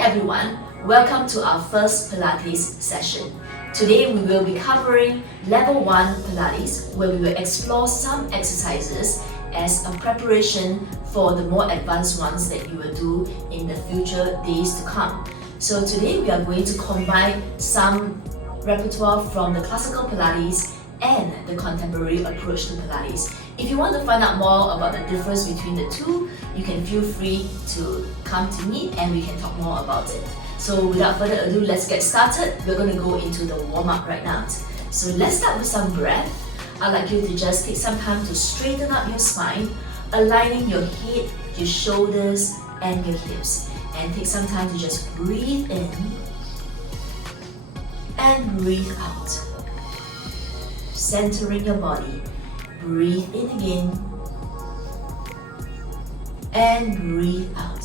everyone, welcome to our first Pilates session. Today we will be covering level 1 Pilates, where we will explore some exercises as a preparation for the more advanced ones that you will do in the future days to come. So today we are going to combine some repertoire from the classical Pilates and the contemporary approach to Pilates. If you want to find out more about the difference between the two, you can feel free to come to me and we can talk more about it. So without further ado, let's get started. We're going to go into the warm-up right now. So let's start with some breath. I'd like you to just take some time to straighten up your spine, aligning your head, your shoulders and your hips. And take some time to just breathe in and breathe out. Centering your body. Breathe in again and breathe out.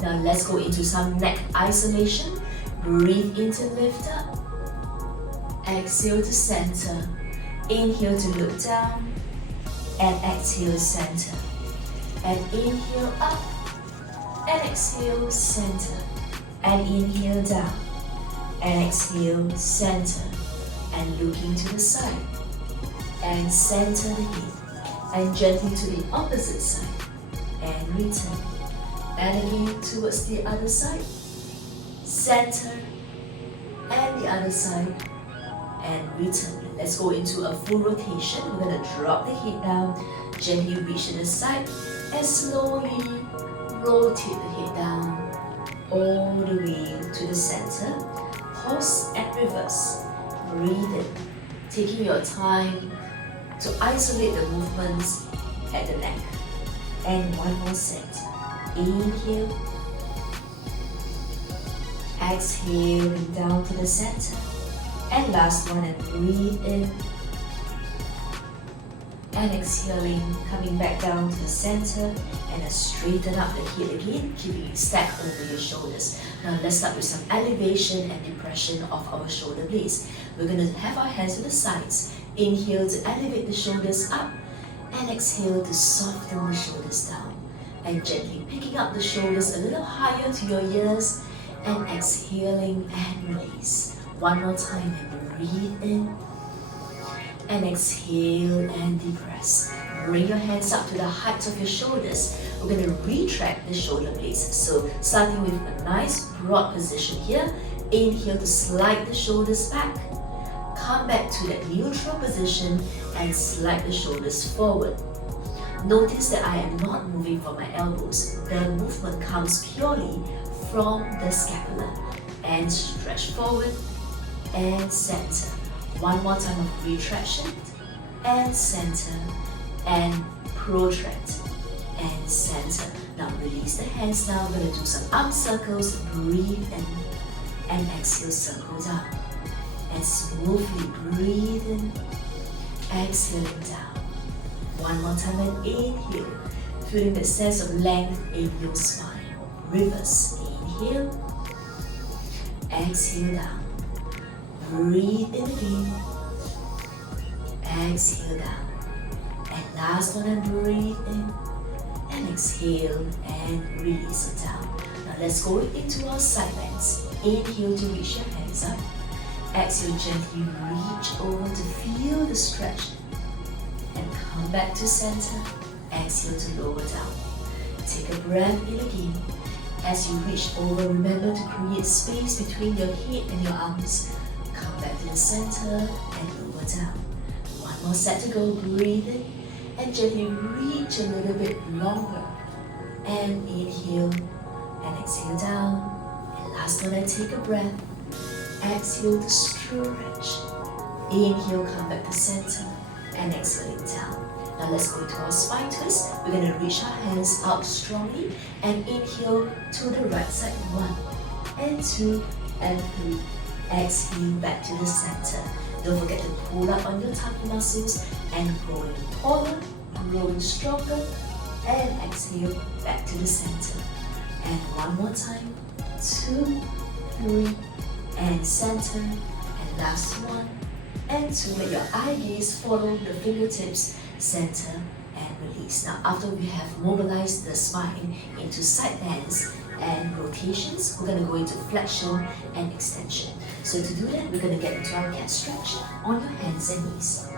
Now let's go into some neck isolation. Breathe in to lift up. Exhale to center. Inhale to look down and exhale center. And inhale up and exhale center. And inhale down and exhale center. And looking to the side and center the head and gently to the opposite side and return. And again towards the other side, center and the other side and return. Let's go into a full rotation. We're going to drop the head down, gently reach to the side and slowly rotate the head down all the way to the center. Pause and reverse. Breathe in, taking your time to isolate the movements at the neck. And one more set. Inhale. Exhale down to the center. And last one, and breathe in. And exhaling, coming back down to the center and straighten up the head again, keeping it stacked over your shoulders. Now let's start with some elevation and depression of our shoulder blades. We're going to have our hands to the sides. Inhale to elevate the shoulders up and exhale to soften the shoulders down. And gently picking up the shoulders a little higher to your ears and exhaling and release. One more time and breathe in. And exhale and depress. Bring your hands up to the height of your shoulders. We're going to retract the shoulder blades. So starting with a nice broad position here. Inhale to slide the shoulders back. Come back to that neutral position and slide the shoulders forward. Notice that I am not moving from my elbows. The movement comes purely from the scapula. And stretch forward and center. One more time of retraction and center and protract and center. Now release the hands. Now we're going to do some arm circles. Breathe in and exhale, circle down. And smoothly breathe in, exhaling down. One more time and inhale, feeling the sense of length in your spine. Reverse. Inhale, exhale down. Breathe in again. Exhale down. And last one, and breathe in. And exhale and release it down. Now let's go into our side bends. Inhale to reach your hands up. Exhale, gently reach over to feel the stretch. And come back to center. Exhale to lower down. Take a breath in again. As you reach over, remember to create space between your head and your arms. Come back to the center and lower down. One more set to go. Breathe in and gently reach a little bit longer. And inhale and exhale down. And last one, and take a breath. Exhale to stretch. Inhale, come back to center and exhale it down. Now let's go into our spine twist. We're going to reach our hands out strongly and inhale to the right side. 1 and 2 and 3. Exhale back to the center. Don't forget to pull up on your tummy muscles and growing taller, growing stronger, and exhale back to the center. And one more time. 2, 3, and center. And last one and 2. Let your eye gaze follow the fingertips, center and release. Now after we have mobilized the spine into side bends, and rotations. We're going to go into flexion and extension. So to do that, we're going to get into our cat stretch on your hands and knees.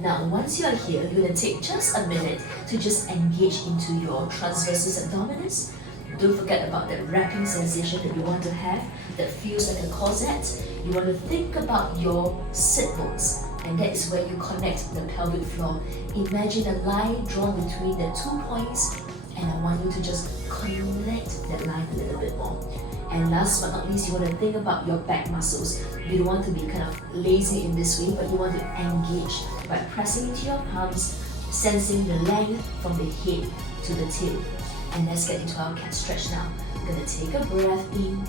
Now, once you are here, you're going to take just a minute to just engage into your transversus abdominis. Don't forget about that wrapping sensation that you want to have that feels like a corset. You want to think about your sit bones, and that is where you connect the pelvic floor. Imagine a line drawn between the 2 points, and I want you to just connect that line a little bit more. And last but not least, you want to think about your back muscles. You don't want to be kind of lazy in this way, but you want to engage by pressing into your palms, sensing the length from the head to the tail. And let's get into our cat stretch now. We're going to take a breath in.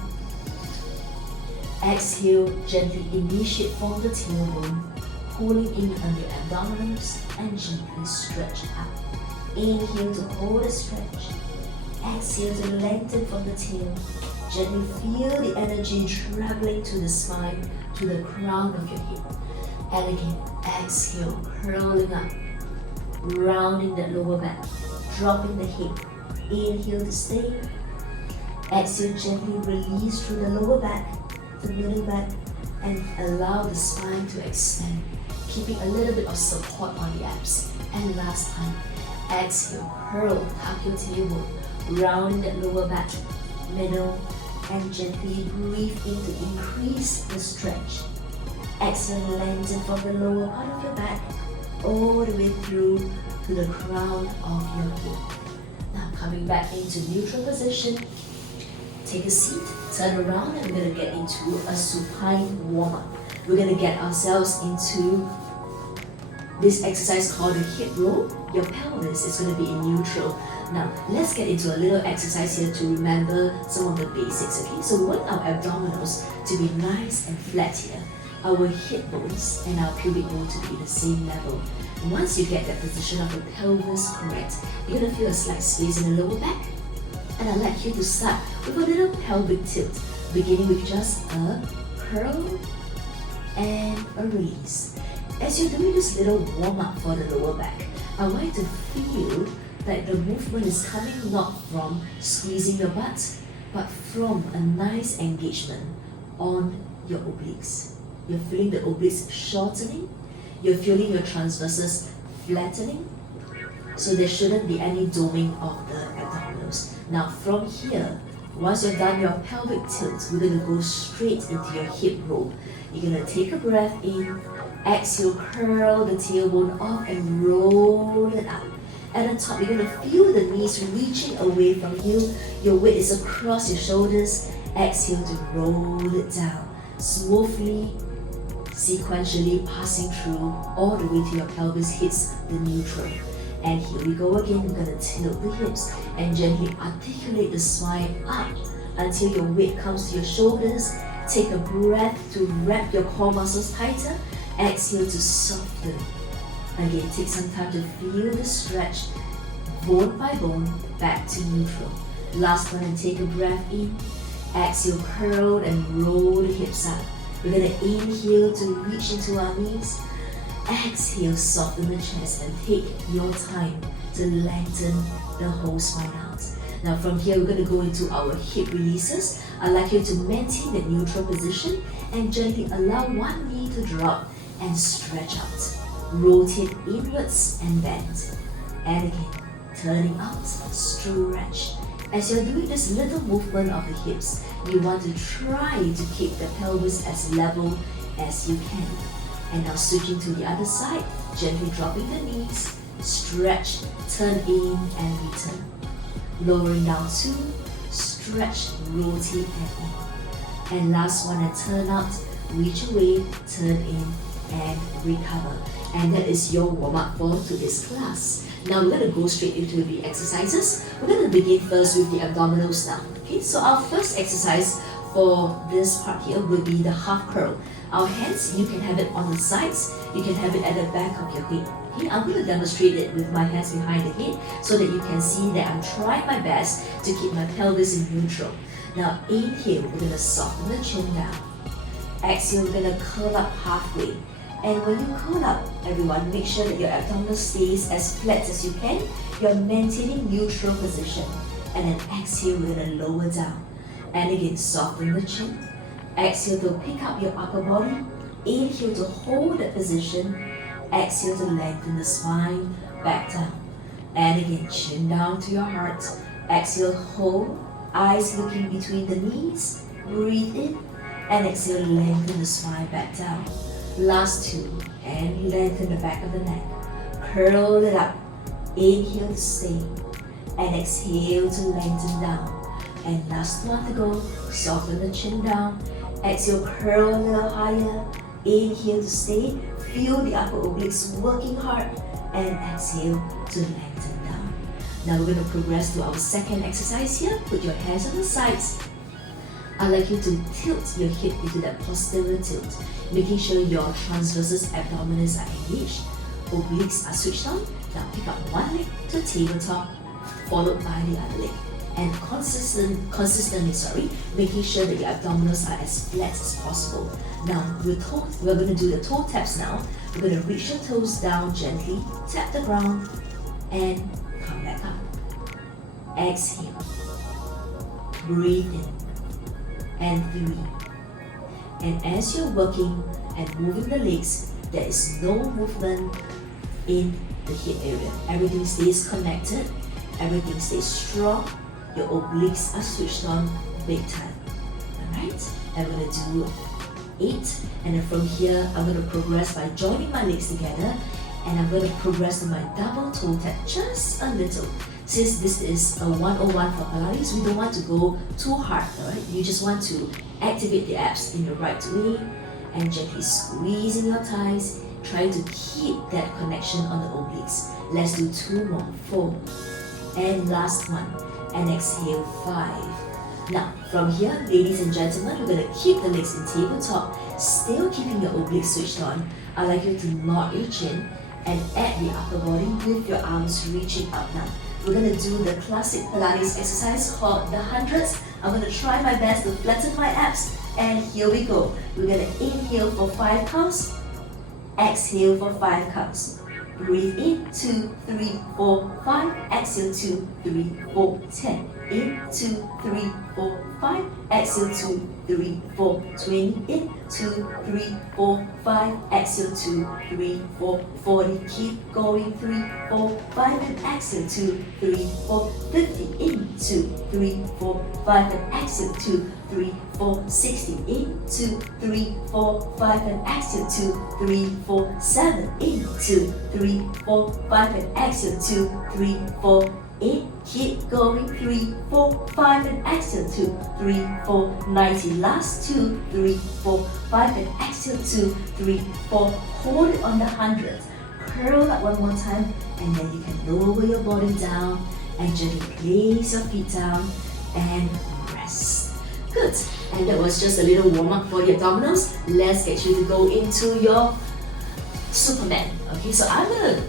Exhale, gently initiate from the tailbone, pulling in on your abdominals and gently stretch up. Inhale to hold a stretch. Exhale to lengthen from the tail. Gently feel the energy traveling to the spine, to the crown of your head. And again, exhale, curling up, rounding that lower back, dropping the head. Inhale to stay. Exhale, gently release through the lower back, the middle back, and allow the spine to extend, keeping a little bit of support on the abs. And last time, exhale, curl, tuck your tailbone, rounding that lower back, middle, and gently breathe in to increase the stretch. Exhale, lengthen from the lower part of your back, all the way through to the crown of your head. Now coming back into neutral position, take a seat, turn around, and we're going to get into a supine warm-up. We're going to get ourselves into this exercise called the hip roll. Your pelvis is going to be in neutral. Now, let's get into a little exercise here to remember some of the basics, okay? So we want our abdominals to be nice and flat here. Our hip bones and our pubic bone to be the same level. Once you get that position of the pelvis correct, you're going to feel a slight space in the lower back. And I'd like you to start with a little pelvic tilt, beginning with just a curl and a release. As you're doing this little warm-up for the lower back, I want you to feel that the movement is coming not from squeezing your butt, but from a nice engagement on your obliques. You're feeling the obliques shortening, you're feeling your transversus flattening, so there shouldn't be any doming of the abdominals. Now from here, once you've done your pelvic tilt, we're going to go straight into your hip roll. You're going to take a breath in, exhale, curl the tailbone off and roll it up. At the top, you're going to feel the knees reaching away from you. Your weight is across your shoulders. Exhale to roll it down. Smoothly, sequentially passing through all the way to your pelvis hits the neutral. And here we go again. We're going to tilt the hips and gently articulate the spine up until your weight comes to your shoulders. Take a breath to wrap your core muscles tighter. Exhale to soften. Again, take some time to feel the stretch, bone by bone, back to neutral. Last one, and take a breath in. Exhale, curl and roll the hips up. We're going to inhale to reach into our knees. Exhale, soften the chest and take your time to lengthen the whole spine out. Now from here, we're going to go into our hip releases. I'd like you to maintain the neutral position and gently allow one knee to drop and stretch out. Rotate inwards and bend. And again, turning out, stretch. As you're doing this little movement of the hips, you want to try to keep the pelvis as level as you can. And now switching to the other side, gently dropping the knees, stretch, turn in and return. Lowering down 2, stretch, rotate and in. And last one, and turn out, reach away, turn in and recover. And that is your warm-up for today's class. Now we're going to go straight into the exercises. We're going to begin first with the abdominals now. Okay, so our first exercise for this part here will be the half curl. Our hands, you can have it on the sides, you can have it at the back of your head. Okay, I'm going to demonstrate it with my hands behind the head so that you can see that I'm trying my best to keep my pelvis in neutral. Now inhale, we're going to soften the chin down. Exhale, we're going to curl up halfway. And when you curl up, everyone, make sure that your abdominal stays as flat as you can. You're maintaining neutral position. and then exhale, we're gonna lower down. And again, soften the chin. Exhale to pick up your upper body. Inhale to hold that position. Exhale to lengthen the spine, back down. And again, chin down to your heart. Exhale, hold, eyes looking between the knees. Breathe in, and exhale, lengthen the spine back down. Last two, and lengthen the back of the neck. Curl it up. Inhale to stay, and exhale to lengthen down. And last one to go, soften the chin down. Exhale, curl a little higher. Inhale to stay, feel the upper obliques working hard, and exhale to lengthen down. Now we're going to progress to our second exercise here. Put your hands on the sides. I'd like you to tilt your hip into that posterior tilt, making sure your transversus abdominis are engaged. Obliques are switched on. Now pick up one leg to tabletop, followed by the other leg. And consistently, making sure that your abdominals are as flat as possible. Now, we're going to do the toe taps now. We're going to reach your toes down gently, tap the ground, and come back up. Exhale. Breathe in. And 3. And as you're working and moving the legs, there is no movement in the hip area. Everything stays connected. Everything stays strong. Your obliques are switched on big time. Alright? I'm going to do 8, and then from here I'm going to progress by joining my legs together, and I'm going to progress to my double toe tap just a little. Since this is a 101 for Pilates, we don't want to go too hard, alright? You just want to activate the abs in the right way and gently squeezing your thighs, trying to keep that connection on the obliques. Let's do 2 more. 4. And last one. And exhale, 5. Now, from here, ladies and gentlemen, we're going to keep the legs in tabletop, still keeping your obliques switched on. I'd like you to nod your chin and add the upper body with your arms reaching up now. We're going to do the classic Pilates exercise called the hundreds. I'm going to try my best to flatten my abs, and here we go. We're going to inhale for 5 counts, exhale for 5 counts. Breathe in, 2, 3, 4, 5. Exhale, 2, 3, 4, 10. In, 2, 3, 4, 5. Exhale, 2, 3, 4, 20. In, 2, 3, 4, 5. Exhale, 2, 3, 4, 40. Keep going, 3, 4, 5. And exhale, 2, 3, 4, 50. In, 2, 3, 4, 5. And exhale, 2, 3, 4, 60. In, 2, 3, 4, 5. And exhale, 2, 3, 4, 7. In, 2, 3, 4, 5. And exhale, 2, 3, 4, 8. Keep going, 3, 4, 5. And exhale, 2, 3, 4, 90. Last 2, 3, 4, 5. And exhale, 2, 3, 4. Hold it on the 100. Curl up one more time, and then you can lower your body down and gently place your feet down and rest. Good. And that was just a little warm-up for the abdominals. Let's get you to go into your Superman. Okay, so I'm going to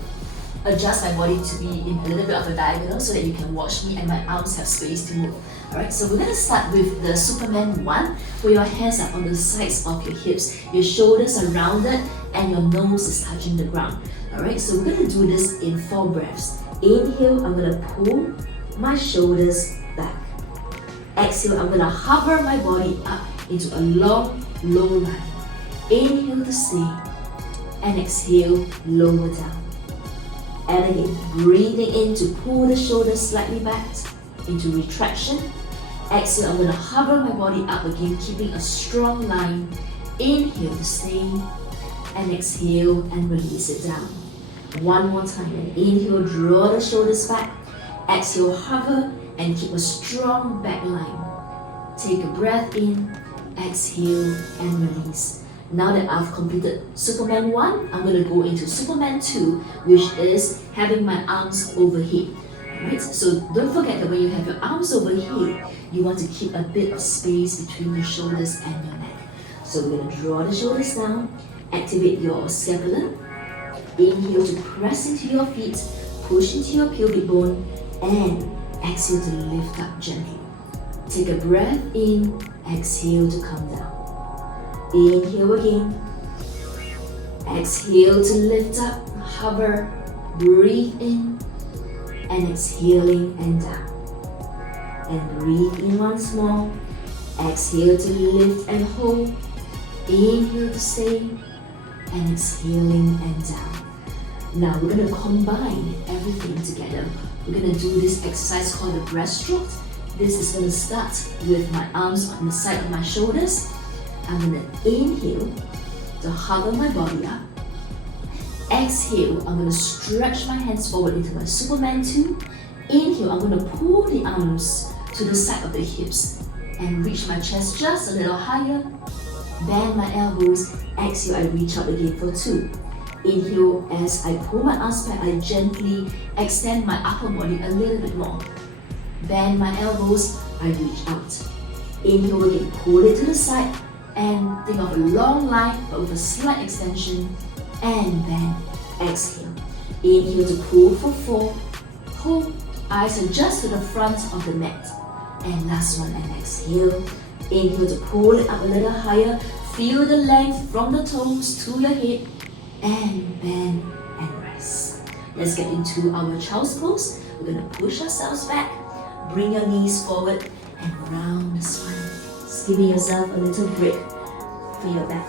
adjust my body to be in a little bit of a diagonal so that you can watch me and my arms have space to move. Alright, so we're going to start with the Superman 1, where your hands are on the sides of your hips, your shoulders are rounded, and your nose is touching the ground. Alright, so we're going to do this in 4 breaths. Inhale, I'm going to pull my shoulders back. Exhale, I'm going to hover my body up into a long, low line. Inhale to stay, and exhale, lower down. And again, breathing in to pull the shoulders slightly back into retraction. Exhale, I'm going to hover my body up again, keeping a strong line. Inhale to stay, and exhale and release it down. One more time. And inhale, draw the shoulders back. Exhale, hover and keep a strong back line. Take a breath in, exhale and release. Now that I've completed Superman 1, I'm going to go into Superman 2, which is having my arms overhead. Alright, so don't forget that when you have your arms overhead, you want to keep a bit of space between your shoulders and your neck. So we're going to draw the shoulders down, activate your scapula. Inhale to press into your feet, push into your pubic bone, and exhale to lift up gently. Take a breath in, exhale to come down. Inhale again, exhale to lift up, hover, breathe in, and exhaling and down. And breathe in once more. Exhale to lift and hold. Inhale to stay. And exhaling and down. Now we're going to combine everything together. We're going to do this exercise called the breaststroke. This is going to start with my arms on the side of my shoulders. I'm going to inhale to hover my body up. Exhale, I'm going to stretch my hands forward into my Superman 2. Inhale, I'm going to pull the arms to the side of the hips and reach my chest just a little higher. Bend my elbows. Exhale, I reach out again for 2. Inhale, as I pull my arms back, I gently extend my upper body a little bit more. Bend my elbows, I reach out. Inhale again, pull it to the side and think of a long line but with a slight extension. And bend. Exhale. Inhale to pull for 4. Pull. Eyes adjust to the front of the mat. And last one, and exhale. Inhale to pull it up a little higher. Feel the length from the toes to your head. And bend and rest. Let's get into our child's pose. We're going to push ourselves back. Bring your knees forward and round the spine. Just giving yourself a little break for your back.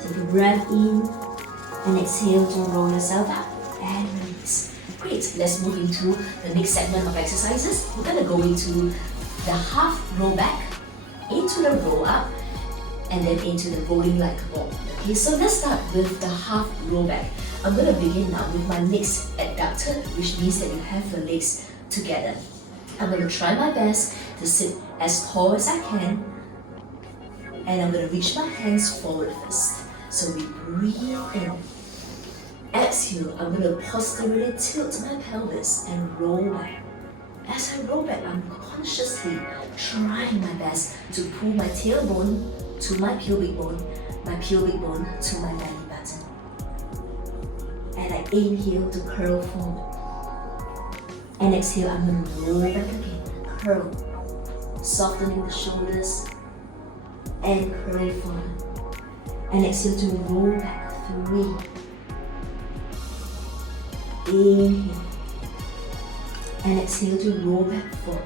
Take a breath in and exhale to roll yourself up and release. Great, let's move into the next segment of exercises. We're going to go into the half roll back, into the roll up, and then into the rolling like a ball. Okay, so let's start with the half roll back. I'm going to begin now with my legs adducted, which means that you have your legs together. I'm going to try my best to sit as tall as I can, and I'm going to reach my hands forward first. So we breathe in. Exhale, I'm going to posteriorly tilt my pelvis and roll back. As I roll back, I'm consciously trying my best to pull my tailbone to my pubic bone to my belly button. And I inhale to curl forward. And exhale, I'm going to roll back again. Curl. Softening the shoulders and curl forward. And exhale to roll back. 3. Inhale. And exhale to roll back 4.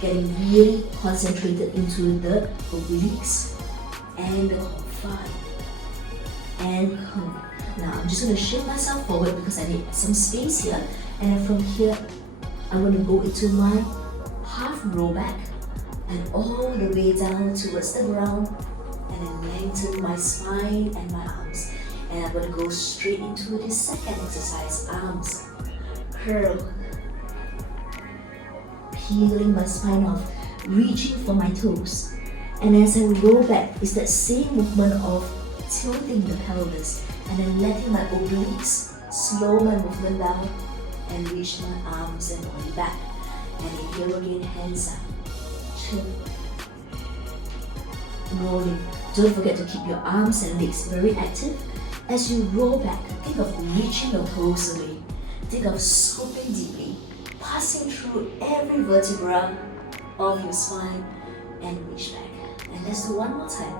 Getting really concentrated into the obliques and the core. 5. And come. Now I'm just going to shift myself forward because I need some space here. And then from here, I'm going to go into my half roll back and all the way down towards the ground, and then lengthen my spine and my arms. And I'm going to go straight into the second exercise, arms. Curl. Peeling my spine off, reaching for my toes. And as I roll back, it's that same movement of tilting the pelvis and then letting my obliques slow my movement down and reach my arms and body back. And inhale again, hands up. Chill. Rolling. Don't forget to keep your arms and legs very active. As you roll back, think of reaching your toes away. Think of scooping deeply, passing through every vertebra of your spine and reach back. And let's do one more time.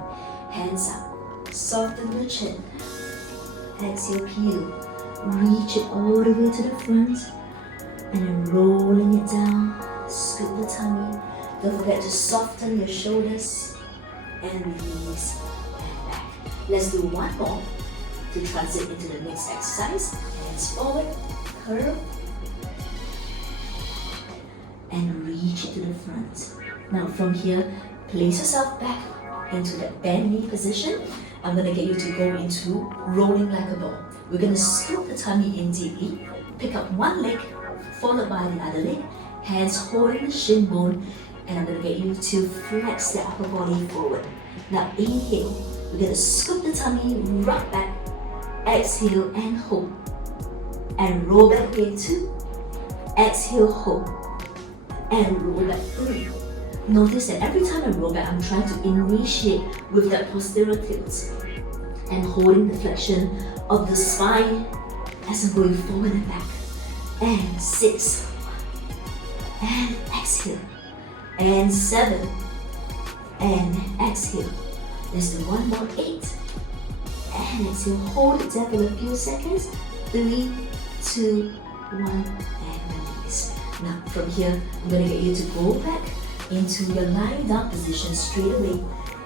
Hands up, soften your chin. Exhale, peel. Reach it all the way to the front and then rolling it down. Scoop the tummy. Don't forget to soften your shoulders and release and back. Let's do one more to transit into the next exercise. Hands forward, curl, and reach it to the front. Now from here, place yourself back into that bend knee position. I'm going to get you to go into rolling like a ball. We're going to scoop the tummy in deeply, pick up one leg, followed by the other leg, hands holding the shin bone, and I'm going to get you to flex the upper body forward. Now inhale, we're going to scoop the tummy, rock back, exhale and hold, and roll back again 2, exhale, hold, and roll back 3. Notice that every time I roll back, I'm trying to initiate with that posterior tilt and holding the flexion of the spine as I'm going forward and back. And 6, and exhale, and 7, and exhale. Let's do one more, 8, and exhale. Hold it there for a few seconds. 3, 2, 1, and release. Now from here, I'm going to get you to go back into your lying down position straight away.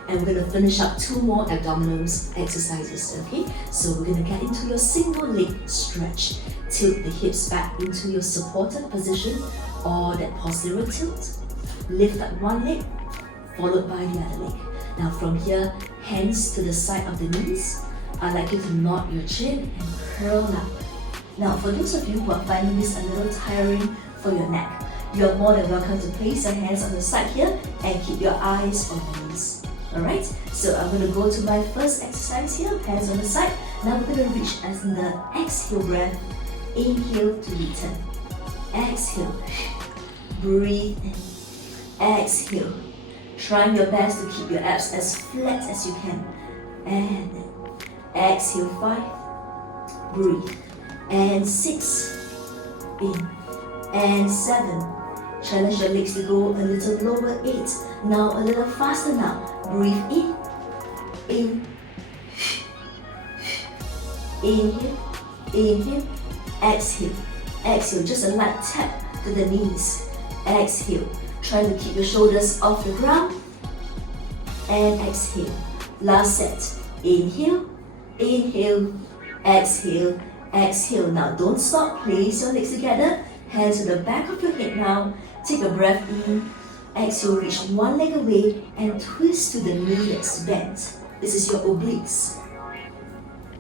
And we're going to finish up 2 more abdominals exercises, okay? So we're going to get into your single leg stretch. Tilt the hips back into your supported position or that posterior tilt. Lift up one leg, followed by the other leg. Now from here, hands to the side of the knees. I'd like you to nod your chin and curl up. Now for those of you who are finding this a little tiring for your neck, you're more than welcome to place your hands on the side here and keep your eyes on your knees. Alright, so I'm going to go to my first exercise here, hands on the side. Now we're going to reach as in the exhale breath, inhale to return. Exhale, breathe in, exhale. Trying your best to keep your abs as flat as you can. And exhale, 5, breathe. And 6, in. And 7. Challenge your legs to go a little lower, 8. Now a little faster now. Breathe in, inhale, inhale, exhale, exhale. Just a light tap to the knees. Exhale. Try to keep your shoulders off the ground. And exhale. Last set. Inhale, inhale, exhale, exhale. Now don't stop. Place your legs together. Hands to the back of your head now. Take a breath in. Exhale, reach one leg away and twist to the knee that's bent. This is your obliques.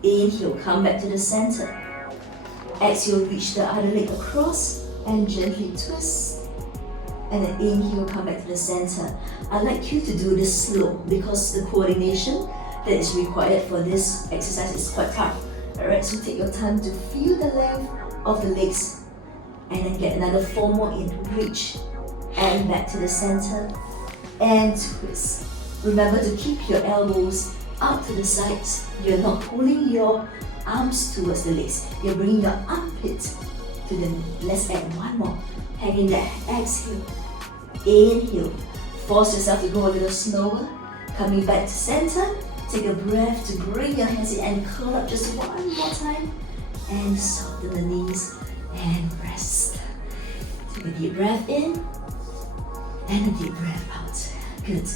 Inhale, come back to the center. Exhale, reach the other leg across and gently twist. And then inhale, come back to the center. I'd like you to do this slow because the coordination that is required for this exercise is quite tough. Alright, so take your time to feel the length of the legs and then get another 4 more in. Reach and back to the center and twist. Remember to keep your elbows up to the sides. You're not pulling your arms towards the legs. You're bringing your armpit to the knee. Let's add 1 more. Hang in there. Exhale. Inhale. Force yourself to go a little slower. Coming back to center. Take a breath to bring your hands in and curl up just 1 more time. And soften the knees and rest. Take a deep breath in and a deep breath out. Good.